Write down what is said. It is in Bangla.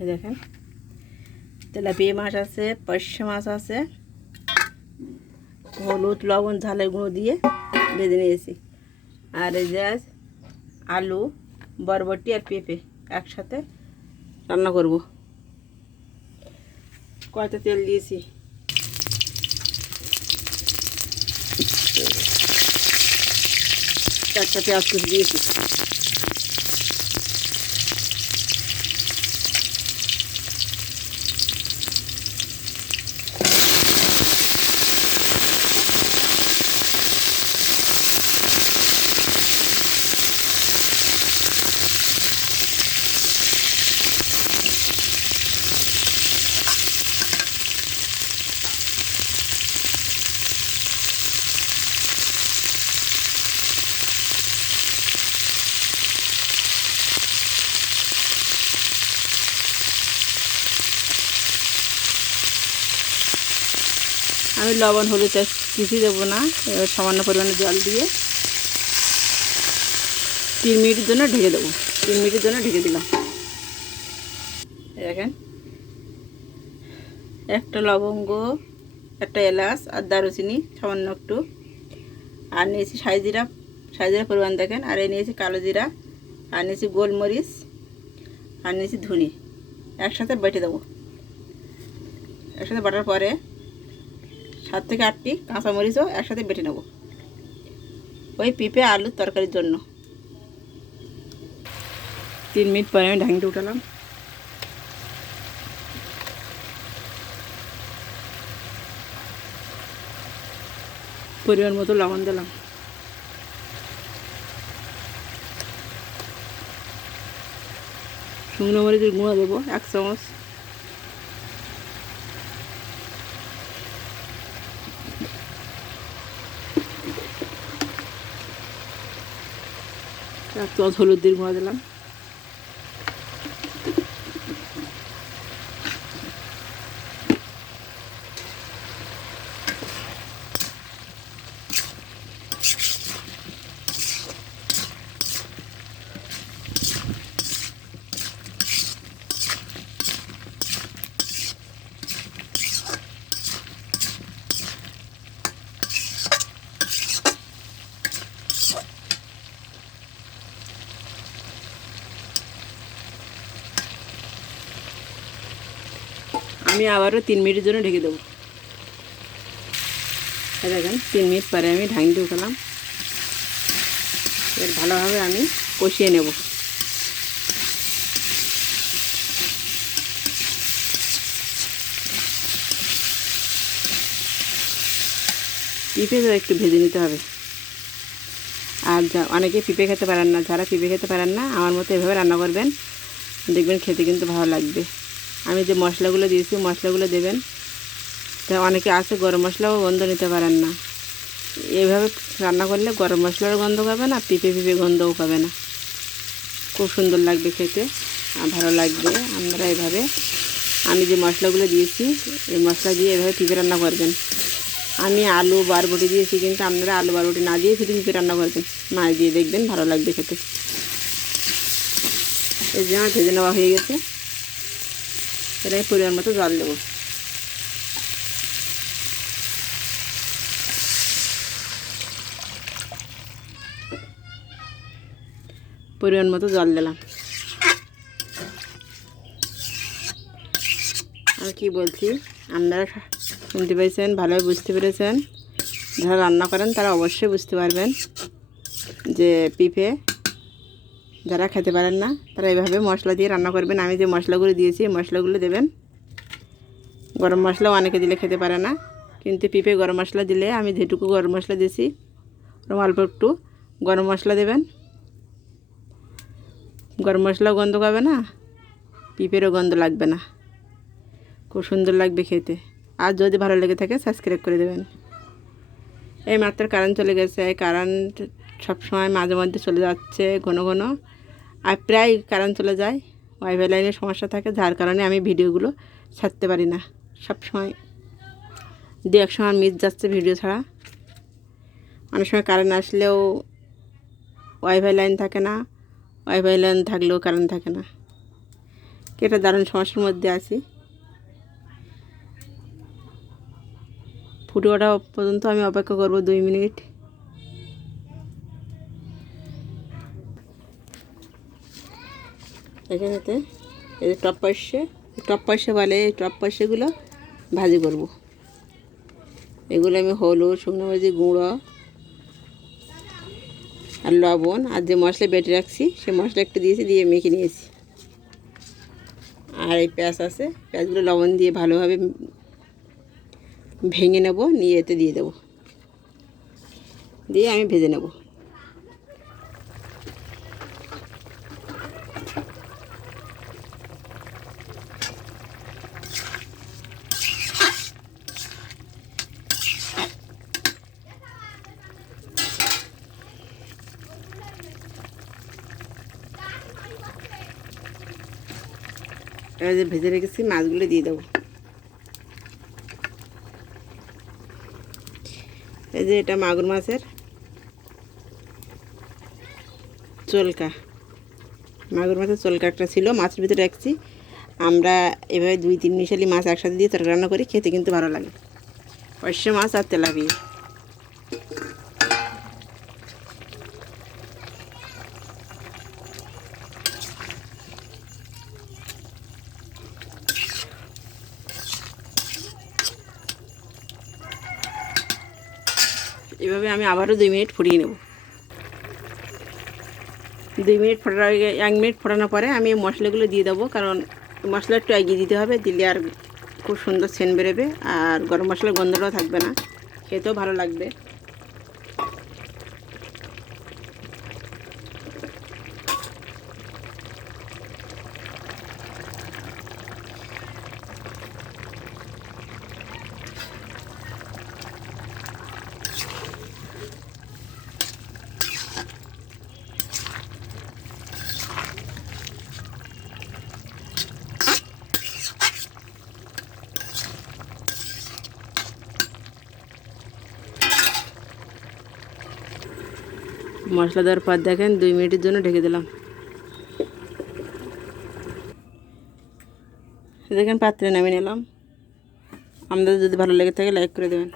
এই দেখেন তেলাপিয়া মাছ আছে, পার্শে মাছ আছে, হলুদ লবণ ঝালের গুঁড়ো দিয়ে ভেজে নিয়েছি। আর এই যে আলু, বরবটি আর পেঁপে একসাথে রান্না করব। কয়টা তেল দিয়েছি, 4টা পেঁয়াজ কুচি দিয়েছি। আমি লবণ হলুদ কিছুই দেবো না। এবার সামান্য পরিমাণে জল দিয়ে 3 মিনিটের জন্য ঢেকে দেবো। 3 মিনিটের জন্য ঢেকে দিলাম। দেখেন একটা লবঙ্গ, একটা এলাচ আর দারুচিনি সামান্য একটু, আর নিয়েছি সাইজিরা পরিমাণ দেখেন, আর এই নিয়েছি কালো জিরা, আর নিয়েছি গোলমরিচ, আর নিয়েছি ধনে। একসাথে বেটে দেবো। একসাথে বাটার পরে 7 থেকে 8টি কাঁচামরিচও একসাথে বেটে নেব ওই পেঁপে আলুর তরকারির জন্য। 3 মিনিট পরে আমি ঢাকনিটা উঠালাম। পরিমাণ মতো লবণ দিলাম। শুকনো মরিচের গুঁড়ো দেবো 1 চামচ। এক চামচ হলুদের গুঁড়ো দিলাম। আমি আবারও 3 মিনিটের জন্য ঢেকে দেবো। দেখেন 3 মিনিট পরে আমি ঢাকনিটা উঠালাম। এর ভালোভাবে আমি কষিয়ে নেব। পেঁপে একটু ভেজে নিতে হবে। আর অনেকে পেঁপে খেতে পারেন না, যারা পেঁপে খেতে পারেন না আমার মতো এভাবে রান্না করবেন, দেখবেন খেতে কিন্তু ভালো লাগবে। আমি যে মশলাগুলো দিয়েছি মশলাগুলো দেবেন। তা অনেকে আছে গরম মশলাও গন্ধ নিতে পারেন না, এইভাবে রান্না করলে গরম মশলারও গন্ধ পাবে না, পেঁপে গন্ধও পাবে না। খুব সুন্দর লাগবে খেতে আর ভালো লাগবে। আপনারা এভাবে আমি যে মশলাগুলো দিয়েছি এই মশলা দিয়ে এভাবে পেঁপে রান্না করবেন। আমি আলু বরবটি দিয়েছি, কিন্তু আপনারা আলু বরবটি না দিয়ে শুধু পেঁপে রান্না করবেন, মাছ দিয়ে দেখবেন ভালো লাগবে খেতে। এই যে আমার ভেজে নেওয়া হয়ে গেছে। এটাই পরিমাণ মতো জল দেবো। পরিমাণ মতো জল দিলাম। আর কি বলছি আপনারা শুনতে পেয়েছেন, ভালোই বুঝতে পেরেছেন। যারা রান্না করেন তারা অবশ্যই বুঝতে পারবেন যে পেঁপে যারা খেতে পারেন না তারা এইভাবে মশলা দিয়ে রান্না করবেন। আমি যে মশলাগুলো দিয়েছি এই মশলাগুলো দেবেন। গরম মশলাও অনেকে দিলে খেতে পারে না, কিন্তু পেঁপে গরম মশলা দিলে, আমি যেটুকু গরম মশলা দিয়েছি অল্প একটু গরম মশলা দেবেন। গরম মশলাও গন্ধ পাবে না, পেঁপেরও গন্ধ লাগবে না, খুব সুন্দর লাগবে খেতে। আর যদি ভালো লেগে থাকে সাবস্ক্রাইব করে দেবেন। এই মাত্র কারেন্ট চলে গেছে। কারেন্ট সবসময় মাঝে মধ্যে চলে যাচ্ছে ঘন ঘন, আর প্রায় কারেন্ট চলে যায়। ওয়াইফাই লাইনের সমস্যা থাকে, যার কারণে আমি ভিডিওগুলো ছাড়তে পারি না। সবসময় দু এক সময় মিস যাচ্ছে ভিডিও ছাড়া। অনেক সময় কারেন্ট আসলেও ওয়াইফাই লাইন থাকে না, ওয়াইফাই লাইন থাকলেও কারেন্ট থাকে না। একটা দারুণ সমস্যার মধ্যে আছি। ফুটে ওঠা পর্যন্ত আমি অপেক্ষা করব 2 মিনিট। এখানেতে এই যে টপ পাশে বলে, এই টপ পাশেগুলো ভাজি করব। এগুলো আমি হলুদ, শুকনো মরিচের গুঁড়ো আর লবণ আর যে মশলা বেটে রাখছি সে মশলা একটু দিয়েছি, দিয়ে মেখে নিয়েছি। আর এই পেঁয়াজ আছে, পেঁয়াজগুলো লবণ দিয়ে ভালোভাবে ভেঙে নেব, নিয়ে এতে দিয়ে দেবো, দিয়ে আমি ভেজে নেব। এবার যে ভেজে রেখেছি মাছগুলো দিয়ে দেবো। এই যে এটা মাগুর মাছের চলকা, মাগুর মাছের চলকা একটা ছিল, মাছের ভিতরে রাখছি। আমরা এভাবে 2-3 মিশালি মাছ একসাথে দিয়ে তরকারি রান্না করি, খেতে কিন্তু ভালো লাগে। পার্শে মাছ আর তেলাপিয়া। এভাবে আমি আবারও 2 মিনিট ফুটিয়ে নেব। 2 মিনিট ফোটার আগে 1 মিনিট ফোটানোর পরে আমি মশলাগুলো দিয়ে দেবো, কারণ মশলা একটু এগিয়ে দিতে হবে, দিলে আর খুব সুন্দর সেন্ট বেরোবে আর গরম মশলার গন্ধটাও থাকবে না, খেতেও ভালো লাগবে। মশলা দেওয়ার পর দেখেন 2 মিনিটের জন্য ঢেকে দিলাম। দেখেন পাত্রে নামিয়ে নিলাম। আপনাদের যদি ভালো লেগে থাকে লাইক করে দেবেন।